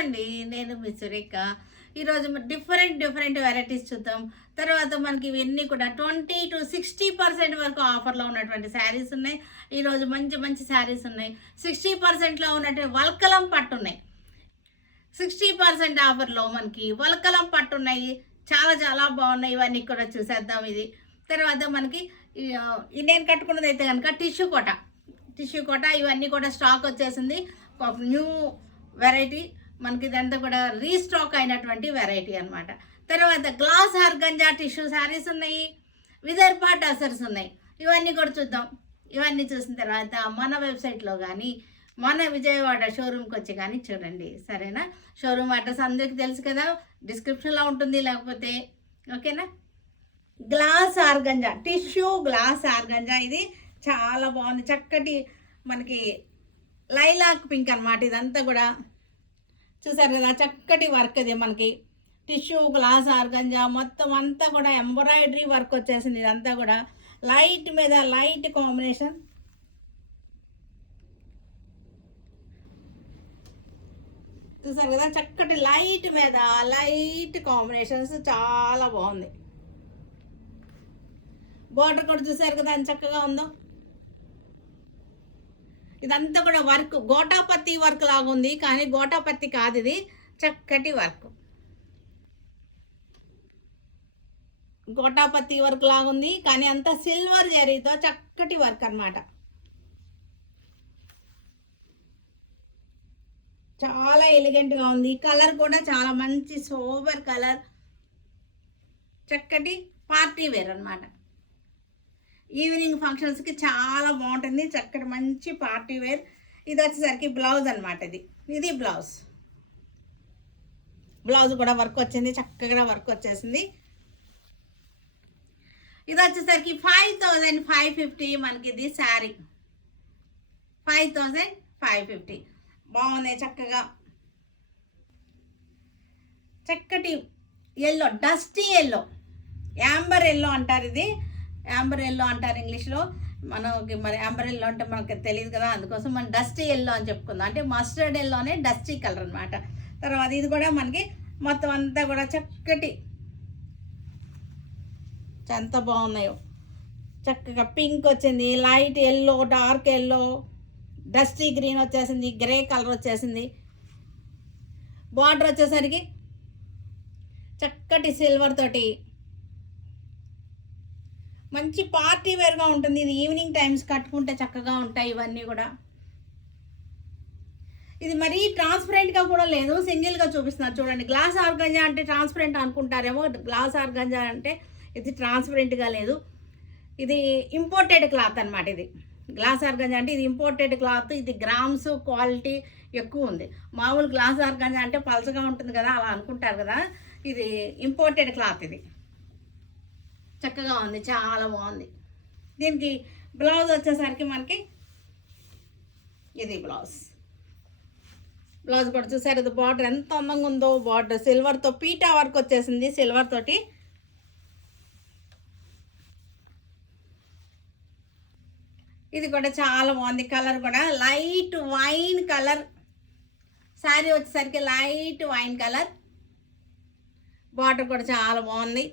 అండి. నేను మీ సురేఖ. ఈరోజు డిఫరెంట్ వెరైటీస్ చూద్దాం. తర్వాత మనకి ఇవన్నీ కూడా 20-60% వరకు ఆఫర్‌లో ఉన్నటువంటి శారీస్ ఉన్నాయి. ఈరోజు మంచి మంచి శారీస్ ఉన్నాయి. 60%లో ఉన్నటువంటి వల్కలం పట్టున్నాయి. 60% ఆఫర్‌లో మనకి వల్కలం పట్టున్నాయి. చాలా చాలా బాగున్నాయి. ఇవన్నీ కూడా చూసేద్దాం ఇది. తర్వాత మనకి నేను కట్టుకున్నదైతే కనుక టిష్యూ కోట ఇవన్నీ కూడా స్టాక్ వచ్చేసింది. న్యూ వెరైటీ మనకి ఇదంతా కూడా రీస్టాక్ అయినటువంటి వెరైటీ అనమాట. తర్వాత గ్లాస్ ఆర్గంజా టిష్యూ శారీస్ ఉన్నాయి, విదర్భ టసర్స్ ఉన్నాయి. ఇవన్నీ కూడా చూద్దాం. ఇవన్నీ చూసిన తర్వాత మన వెబ్సైట్లో కానీ మన విజయవాడ షోరూమ్కి వచ్చి కానీ చూడండి, సరేనా? షోరూమ్ అడ్రస్ అందరికీ తెలుసు కదా, డిస్క్రిప్షన్లో ఉంటుంది, లేకపోతే ఓకేనా. Glass organza tissue glass organza ఇది చాలా బాగుంది. చక్కటి మనకి లైలాక్ పింక్ అనమాట. ఇదంతా కూడా చూసారు కదా, చక్కటి వర్క్ ఇది. మనకి టిష్యూ గ్లాస్ ఆర్గంజా మొత్తం అంతా కూడా ఎంబ్రాయిడరీ వర్క్ వచ్చేసింది. ఇదంతా కూడా లైట్ మీద లైట్ కాంబినేషన్. చూసారు కదా, చక్కటి లైట్ మీద లైట్ కాంబినేషన్స్ చాలా బాగుంది. బోర్డర్ కూడా చూసారు కదా ఎంత చక్కగా ఉందో. ఇదంతా కూడా వర్క్ గోటాపత్తి వర్క్ లాగా ఉంది, కానీ గోటాపత్తి కాదు, ఇది చక్కటి వర్క్. గోటాపత్తి వర్క్ లాగా ఉంది, కానీ అంతా సిల్వర్ జరీతో చక్కటి వర్క్ అన్నమాట. చాలా ఎలిగెంట్గా ఉంది. కలర్ కూడా చాలా మంచి సోబర్ కలర్, చక్కటి పార్టీ వేర్ అన్నమాట. ఈవినింగ్ ఫంక్షన్స్కి చాలా బాగుంటుంది. చక్కటి మంచి పార్టీ వేర్. ఇది వచ్చేసరికి బ్లౌజ్ అనమాట. ఇది బ్లౌజ్ కూడా వర్క్ వచ్చింది, చక్కగా వర్క్ వచ్చేసింది. ఇది వచ్చేసరికి 5550 మనకి ఇది శారీ. 5550 బాగుంది. చక్కగా చక్కటి yellow, dusty yellow, Amber yellow అంటారు. ఇది యాంబర్ ఎల్లో అంటారు ఇంగ్లీష్లో. మనకి మరి యాంబర్ ఎల్లో అంటే మనకి తెలియదు కదా, అందుకోసం మనం డస్టీ ఎల్లో అని చెప్పుకుందాం. అంటే మస్టర్డ్ ఎల్లోనే డస్టీ కలర్ అనమాట. తర్వాత ఇది కూడా మనకి మొత్తం అంతా కూడా చక్కటి ఎంత బాగున్నాయో. చక్కగా పింక్ వచ్చింది, light yellow, dark yellow, dusty green వచ్చేసింది, గ్రే కలర్ వచ్చేసింది. బార్డర్ వచ్చేసరికి చక్కటి సిల్వర్ తోటి మంచి పార్టీ వేర్గా ఉంటుంది. ఇది ఈవినింగ్ టైమ్స్ కట్టుకుంటే చక్కగా ఉంటాయి ఇవన్నీ కూడా. ఇది మరీ ట్రాన్స్పరెంట్గా కూడా లేదు, సింగిల్గా చూపిస్తున్నారు చూడండి. గ్లాస్ ఆర్గంజా అంటే ట్రాన్స్పరెంట్ అనుకుంటారేమో, గ్లాస్ ఆర్గంజా అంటే ఇది ట్రాన్స్పరెంట్గా లేదు. ఇది ఇంపోర్టెడ్ క్లాత్ అనమాట. ఇది గ్లాస్ ఆర్గంజా అంటే ఇది ఇంపోర్టెడ్ క్లాత్. ఇది గ్రామ్స్ క్వాలిటీ ఎక్కువ ఉంది. మామూలు గ్లాస్ ఆర్గంజా అంటే పలచగా ఉంటుంది కదా, అలా అనుకుంటారు కదా. ఇది ఇంపోర్టెడ్ క్లాత్. ఇది చక్కగా ఉంది, చాలా బాగుంది. దీనికి బ్లౌజ్ వచ్చేసరికి మనకి ఇది బ్లౌజ్ కూడా చూసారు. ఇది బార్డర్ ఎంత అందంగా ఉందో. బార్డర్ సిల్వర్తో పీటా వర్క్ వచ్చేసింది, సిల్వర్ తోటి. ఇది కూడా చాలా బాగుంది. కలర్ కూడా లైట్ వైన్ కలర్. శారీ వచ్చేసరికి లైట్ వైన్ కలర్. బార్డర్ కూడా చాలా బాగుంది.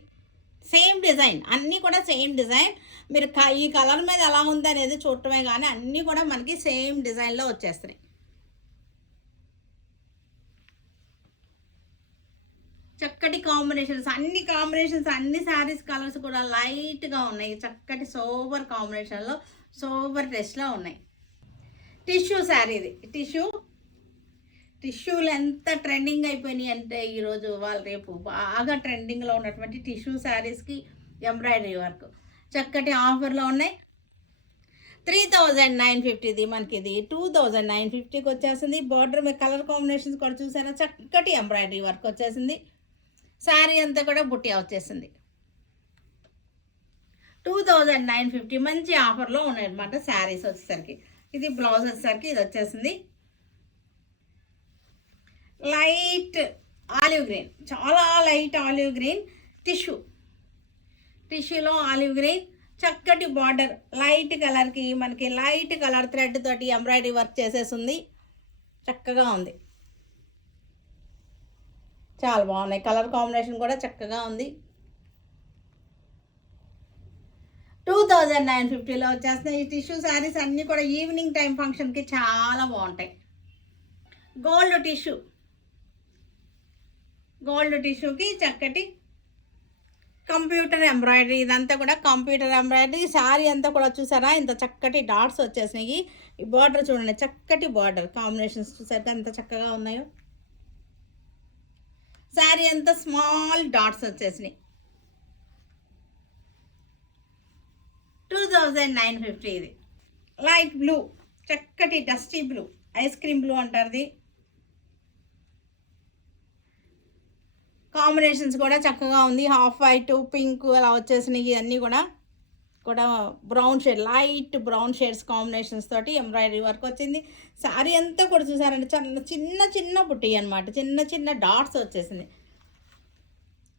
సేమ్ డిజైన్, అన్నీ కూడా సేమ్ డిజైన్. మీరు ఈ కలర్ మీద ఎలా ఉంది అనేది చూడటమే కానీ అన్నీ కూడా మనకి సేమ్ డిజైన్లో వచ్చేస్తున్నాయి. చక్కటి కాంబినేషన్స్, అన్ని శారీస్ కలర్స్ కూడా లైట్గా ఉన్నాయి. చక్కటి సోబర్ కాంబినేషన్లో, సోబర్ డ్రెస్లో ఉన్నాయి. టిష్యూ శారీ ఇది. టిష్యూలు ఎంత ట్రెండింగ్ అయిపోయినాయి అంటే ఈరోజు రేపు బాగా ట్రెండింగ్లో ఉన్నటువంటి టిష్యూ శారీస్కి ఎంబ్రాయిడరీ వర్క్ చక్కటి ఆఫర్లో ఉన్నాయి. 3950 మనకి ఇది 2950కి వచ్చేసింది. బార్డర్ మీద కలర్ కాంబినేషన్స్ కూడా చూసారా, చక్కటి ఎంబ్రాయిడరీ వర్క్ వచ్చేసింది. శారీ అంతా కూడా బుట్టియా వచ్చేసింది. 2950 మంచి ఆఫర్లో ఉన్నాయి అనమాట శారీస్ వచ్చేసరికి. ఇది బ్లౌజ్ వచ్చేసరికి ఇది వచ్చేసింది లైట్ ఆలివ్ గ్రీన్, చాలా లైట్ ఆలివ్ గ్రీన్. టిష్యూలో ఆలివ్ గ్రీన్, చక్కటి బార్డర్, లైట్ కలర్కి మనకి లైట్ కలర్ థ్రెడ్ తోటి ఎంబ్రాయిడరీ వర్క్ చేసేసింది. చక్కగా ఉంది. చాలా బాగున్నాయి. కలర్ కాంబినేషన్ కూడా చక్కగా ఉంది. 2950లో వచ్చేస్తున్నాయి. ఈ టిష్యూ శారీస్ అన్నీ కూడా ఈవినింగ్ టైం ఫంక్షన్కి చాలా బాగుంటాయి. గోల్డ్ టిష్యూకి చక్కటి కంప్యూటర్ ఎంబ్రాయిడరీ, ఇదంతా కూడా కంప్యూటర్ ఎంబ్రాయిడరీ. శారీ అంతా కూడా చూసారా ఇంత చక్కటి డాట్స్ వచ్చేసినాయి. ఈ బార్డర్ చూడండి, చక్కటి బార్డర్ కాంబినేషన్స్ చూసారు ఎంత చక్కగా ఉన్నాయో. శారీ అంతా స్మాల్ డాట్స్ వచ్చేసినాయి. 2950 ఇది. లైట్ బ్లూ, చక్కటి dusty blue, ice cream blue అంటారు. కాంబినేషన్స్ కూడా చక్కగా ఉంది. హాఫ్ వైట్, పింక్ అలా వచ్చేసినాయి. ఇవన్నీ కూడా brown shade, light brown shades combinations తోటి ఎంబ్రాయిడరీ వర్క్ వచ్చింది. శారీ అంతా కూడా చూసారంటే చిన్న చిన్న బుట్టి అనమాట, చిన్న చిన్న డాట్స్ వచ్చేసింది.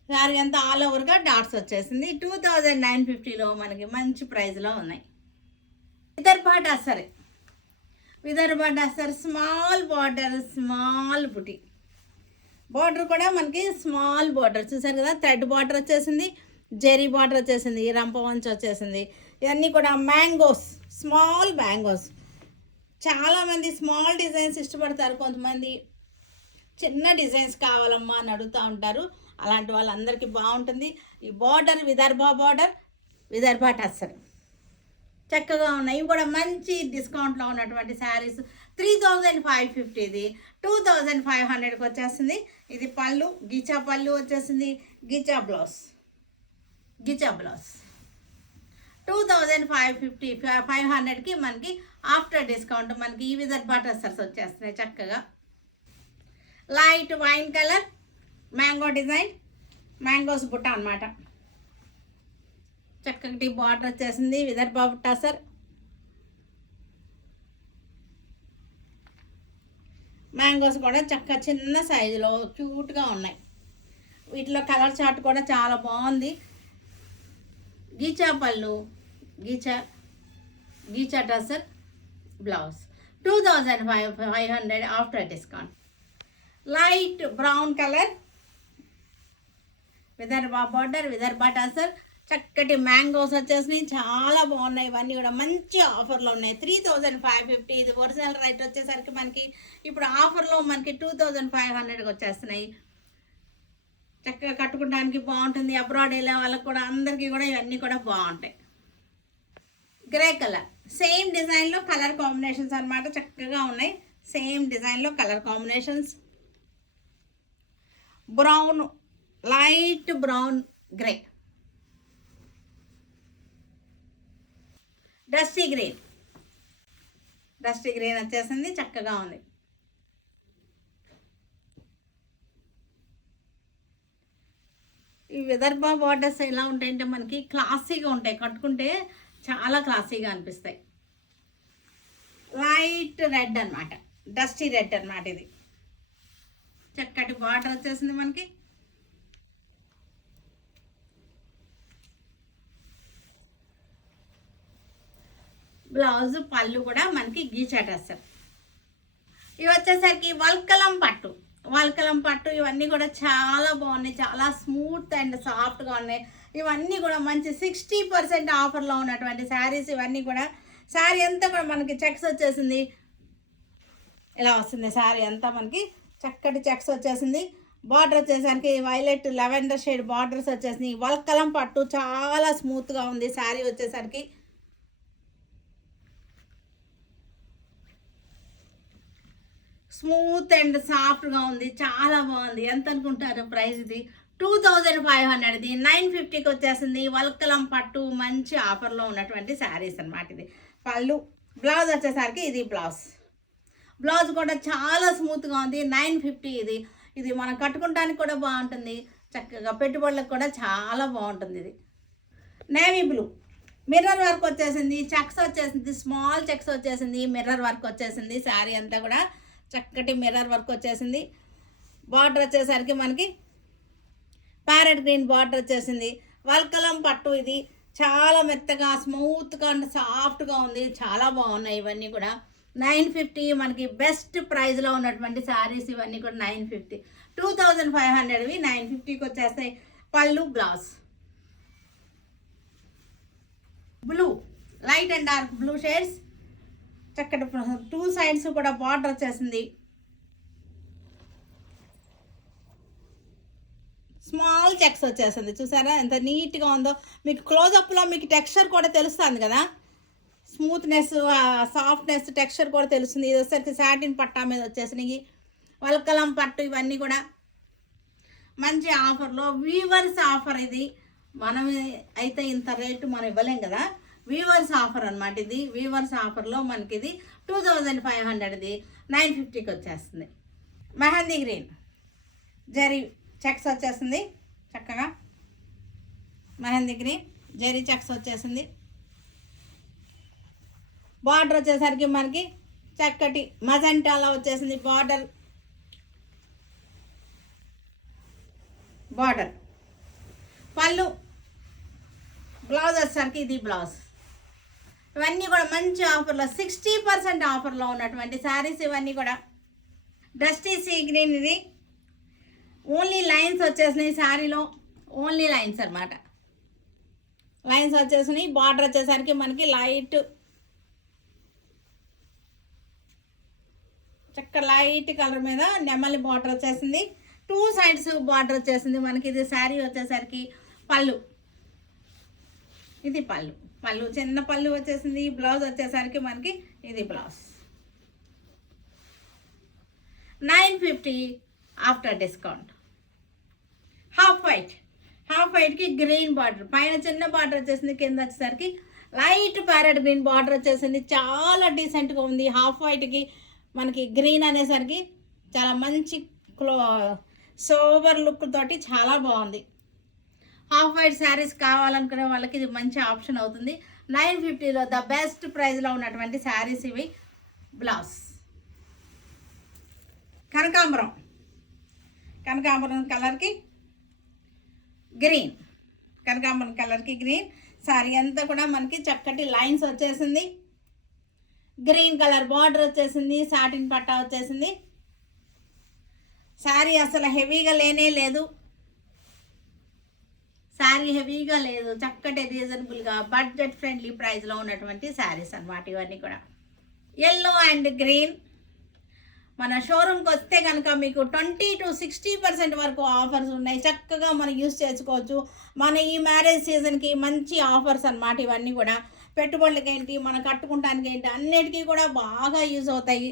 శారీ అంతా ఆల్ ఓవర్గా డాట్స్ వచ్చేసింది. 2950లో మనకి మంచి ప్రైస్లో ఉన్నాయి. Vidarbha tussar small border, small బుట్టి. బార్డర్ కూడా మనకి స్మాల్ బార్డర్ చూసారు కదా, థ్రెడ్ బార్డర్ వచ్చేసింది, జెరీ బార్డర్ వచ్చేసింది, రంపవంచ్ వచ్చేసింది. ఇవన్నీ కూడా మ్యాంగోస్, స్మాల్ మ్యాంగోస్. చాలామంది స్మాల్ డిజైన్స్ ఇష్టపడతారు, కొంతమంది చిన్న డిజైన్స్ కావాలమ్మా అని అడుగుతూ ఉంటారు. అలాంటి వాళ్ళందరికీ బాగుంటుంది. ఈ బార్డర్ విదర్భ టస్సర్ చక్కగా ఉన్నాయి. ఇవి కూడా మంచి డిస్కౌంట్లో ఉన్నటువంటి శారీస్. 3550 ఇది. 2500కి వచ్చేస్తుంది. ఇది పళ్ళు, గిచా పళ్ళు వచ్చేసింది, గిచా బ్లౌజ్. 2500కి మనకి ఆఫ్టర్ డిస్కౌంట్ మనకి ఈ విధంగా బటర్సర్స్ వచ్చేస్తున్నాయి చక్కగా. Light wine colour, mango design, mangoes బుట్ట అనమాట. చక్కటి బార్డర్ వచ్చేసింది, విదర్భ టసర్. మ్యాంగోస్ కూడా చిన్న సైజులో క్యూట్గా ఉన్నాయి. వీటిలో కలర్ చార్ట్ కూడా చాలా బాగుంది. గీచా పళ్ళు, ghicha tussar blouse. 2500 after discount. Light brown colour, Vidarbha border, Vidarbha tussar. చక్కటి మ్యాంగోస్ వచ్చేసినాయి, చాలా బాగున్నాయి. ఇవన్నీ కూడా మంచి ఆఫర్లో ఉన్నాయి. 3550. ఇది ఒరిజినల్ రేట్ వచ్చేసరికి మనకి ఇప్పుడు ఆఫర్లో మనకి 2500కి వచ్చేస్తున్నాయి. చక్కగా కట్టుకోవడానికి బాగుంటుంది. అబ్రాడ్ వెళ్ళే వాళ్ళకి కూడా అందరికీ కూడా ఇవన్నీ కూడా బాగుంటాయి. గ్రే కలర్, సేమ్ డిజైన్లో కలర్ కాంబినేషన్స్ అనమాట, చక్కగా ఉన్నాయి. సేమ్ డిజైన్లో colour combinations. Brown, light brown, grey, dusty green వచ్చేసింది, చక్కగా ఉంది. ఈ విదర్భ బార్డర్స్ ఎలా ఉంటాయంటే మనకి క్లాసీగా ఉంటాయి, కట్టుకుంటే చాలా క్లాసీగా అనిపిస్తాయి. లైట్ రెడ్ అనమాట, డస్టీ రెడ్ అనమాట. ఇది చక్కటి బార్డర్ వచ్చేసింది మనకి. బ్లౌజ్, పళ్ళు కూడా మనకి గీచా డ్రెస్సర్. ఇవి వచ్చేసరికి వల్కలం పట్టు. ఇవన్నీ కూడా చాలా బాగున్నాయి, చాలా స్మూత్ అండ్ సాఫ్ట్గా ఉన్నాయి. ఇవన్నీ కూడా మంచి 60% ఆఫర్లో ఉన్నటువంటి శారీస్. ఇవన్నీ కూడా శారీ అంతా కూడా మనకి చెక్స్ వచ్చేసింది, ఇలా వస్తుంది. శారీ అంతా మనకి చక్కటి చెక్స్ వచ్చేసింది. బార్డర్ వచ్చేసరికి వైలెట్, లెవెండర్ షేడ్ బార్డర్స్ వచ్చేసింది. వల్కలం పట్టు చాలా స్మూత్గా ఉంది శారీ వచ్చేసరికి. స్మూత్ అండ్ సాఫ్ట్గా ఉంది, చాలా బాగుంది. ఎంత అనుకుంటారు ప్రైస్? ఇది 2500. ఇది 950కి వచ్చేసింది. వల్కలం పట్టు మంచి ఆఫర్లో ఉన్నటువంటి శారీస్ అనమాట. ఇది పళ్ళు. బ్లౌజ్ వచ్చేసరికి ఇది బ్లౌజ్ కూడా చాలా స్మూత్గా ఉంది. 950 ఇది. ఇది మనం కట్టుకోవడానికి కూడా బాగుంటుంది, చక్కగా పెట్టుబడులకు కూడా చాలా బాగుంటుంది. ఇది నేవీ బ్లూ, మిర్రర్ వర్క్ వచ్చేసింది, చెక్స్ వచ్చేసింది, స్మాల్ చెక్స్ వచ్చేసింది, మిర్రర్ వర్క్ వచ్చేసింది. శారీ అంతా కూడా చక్కటి మిర్రర్ వర్క్ వచ్చేసింది. బార్డర్ వచ్చేసరికి మనకి ప్యారెట్ గ్రీన్ బార్డర్ వచ్చేసింది. వల్కలం పట్టు. ఇది చాలా మెత్తగా, స్మూత్గా అండ్ సాఫ్ట్గా ఉంది, చాలా బాగున్నాయి ఇవన్నీ కూడా. 950 మనకి బెస్ట్ ప్రైస్లో ఉన్నటువంటి శారీస్ ఇవన్నీ కూడా 950. 2500వి 950కి వచ్చేస్తాయి. పళ్ళు blouse blue, light and dark blue shades, చక్కటి 2 సైడ్స్ కూడా బార్డర్ వచ్చేసింది. స్మాల్ చెక్స్ వచ్చేసింది. చూసారా ఎంత నీట్గా ఉందో. మీకు క్లోజప్లో మీకు టెక్స్చర్ కూడా తెలుస్తుంది కదా, స్మూత్నెస్, సాఫ్ట్నెస్, టెక్స్చర్ కూడా తెలుస్తుంది. ఇది వచ్చేసరికి సాటిన్ పట్టా మీద వచ్చేసినాయి. వల్కలం పట్టు ఇవన్నీ కూడా మంచి ఆఫర్లో, వీవర్స్ ఆఫర్ ఇది. మనం అయితే ఇంత రేటు మనం ఇవ్వలేం కదా, వీవర్స్ ఆఫర్ అనమాట ఇది. వీవర్స్ ఆఫర్లో మనకి ఇది 2500ది 950కి వచ్చేస్తుంది. మెహందీ గ్రీన్ జరీ చెక్స్ వచ్చేసింది. చక్కగా మెహందీ గ్రీన్ జరీ చెక్స్ వచ్చేసింది. బార్డర్ వచ్చేసరికి మనకి చక్కటి మజంటాలా వచ్చేసింది. బార్డర్ పళ్ళు, బ్లౌజ్ వచ్చేసరికి ఇది బ్లౌజ్. ఇవన్నీ కూడా మంచి ఆఫర్లో 60% ఆఫర్లో ఉన్నటువంటి శారీస్ ఇవన్నీ కూడా. డస్టీ సీ గ్రీన్ ఇది. ఓన్లీ లైన్స్ వచ్చేసినాయి శారీలో, ఓన్లీ లైన్స్ అనమాట. లైన్స్ వచ్చేసినాయి. బార్డర్ వచ్చేసరికి మనకి లైట్ లైట్ కలర్ మీద నెమలి బార్డర్ వచ్చేసింది. 2 సైడ్స్ బార్డర్ వచ్చేసింది మనకి. ఇది శారీ వచ్చేసరికి పళ్ళు, ఇది పళ్ళు చిన్న పళ్ళు వచ్చేసింది. బ్లౌజ్ వచ్చేసరికి మనకి ఇది బ్లౌజ్. 950 after discount. హాఫ్ వైట్కి గ్రీన్ బార్డర్, పైన చిన్న బార్డర్ వచ్చేసింది, కింద వచ్చేసరికి లైట్ ప్యారెట్ గ్రీన్ బార్డర్ వచ్చేసింది. చాలా డీసెంట్గా ఉంది. హాఫ్ వైట్కి మనకి గ్రీన్ అనేసరికి చాలా మంచి సోబర్ లుక్ తోటి చాలా బాగుంది. హాఫ్ వైట్ శారీస్ కావాలనుకునే వాళ్ళకి ఇది మంచి ఆప్షన్ అవుతుంది. 950లో ద బెస్ట్ ప్రైస్లో ఉన్నటువంటి శారీస్ ఇవి. బ్లౌజ్ కనకాంబరం కలర్కి గ్రీన్, కనకాంబరం కలర్కి గ్రీన్. శారీ అంతా కూడా మనకి చక్కటి లైన్స్ వచ్చేసింది. గ్రీన్ కలర్ బార్డర్ వచ్చేసింది. సాటిన్ పట్టా వచ్చేసింది. శారీ అసలు హెవీగా లేదు. శారీ హెవీగా లేదు. చక్కటి రీజనబుల్గా బడ్జెట్ ఫ్రెండ్లీ ప్రైస్లో ఉన్నటువంటి శారీస్ అన్నమాట ఇవన్నీ కూడా. Yellow and green. మన షోరూమ్కి వస్తే కనుక మీకు 20 to 60% వరకు ఆఫర్స్ ఉన్నాయి. చక్కగా మనం యూస్ చేసుకోవచ్చు. మన ఈ మ్యారేజ్ సీజన్కి మంచి ఆఫర్స్ అన్నమాట ఇవన్నీ కూడా. పెట్టుబడులకి ఏంటి, మనం కట్టుకుంటానికి ఏంటి, అన్నిటికీ కూడా బాగా యూజ్ అవుతాయి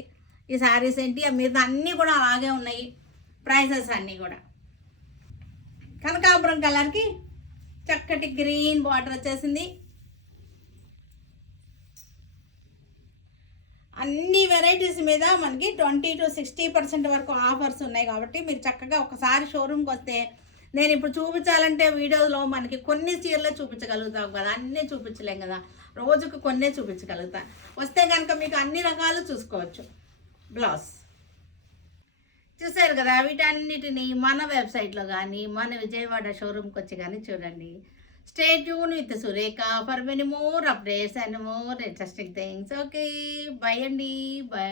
ఈ శారీస్. ఏంటి మీద అన్నీ కూడా అలాగే ఉన్నాయి ప్రైసెస్ అన్నీ కూడా. కనకాంబరం కలర్కి చక్కటి గ్రీన్ బార్డర్ వచ్చేసింది. అన్ని వెరైటీస్ మీద మనకి 20 to 60% వరకు ఆఫర్స్ ఉన్నాయి. కాబట్టి మీరు చక్కగా ఒకసారి షోరూమ్కి వస్తే, నేను ఇప్పుడు చూపించాలంటే వీడియోలో మనకి కొన్ని చీరలే చూపించగలుగుతాం కదా, అన్నీ చూపించలేం కదా, రోజుకు కొన్నే చూపించగలుగుతా. వస్తే కనుక మీకు అన్ని రకాలు చూసుకోవచ్చు. బ్లౌజ్ చూసారు కదా, వీటన్నిటిని మన వెబ్సైట్లో కానీ మన విజయవాడ షోరూమ్కి వచ్చి కానీ చూడండి. Stay tuned with Sureka for many more updates and more interesting things. Okay, bye and bye.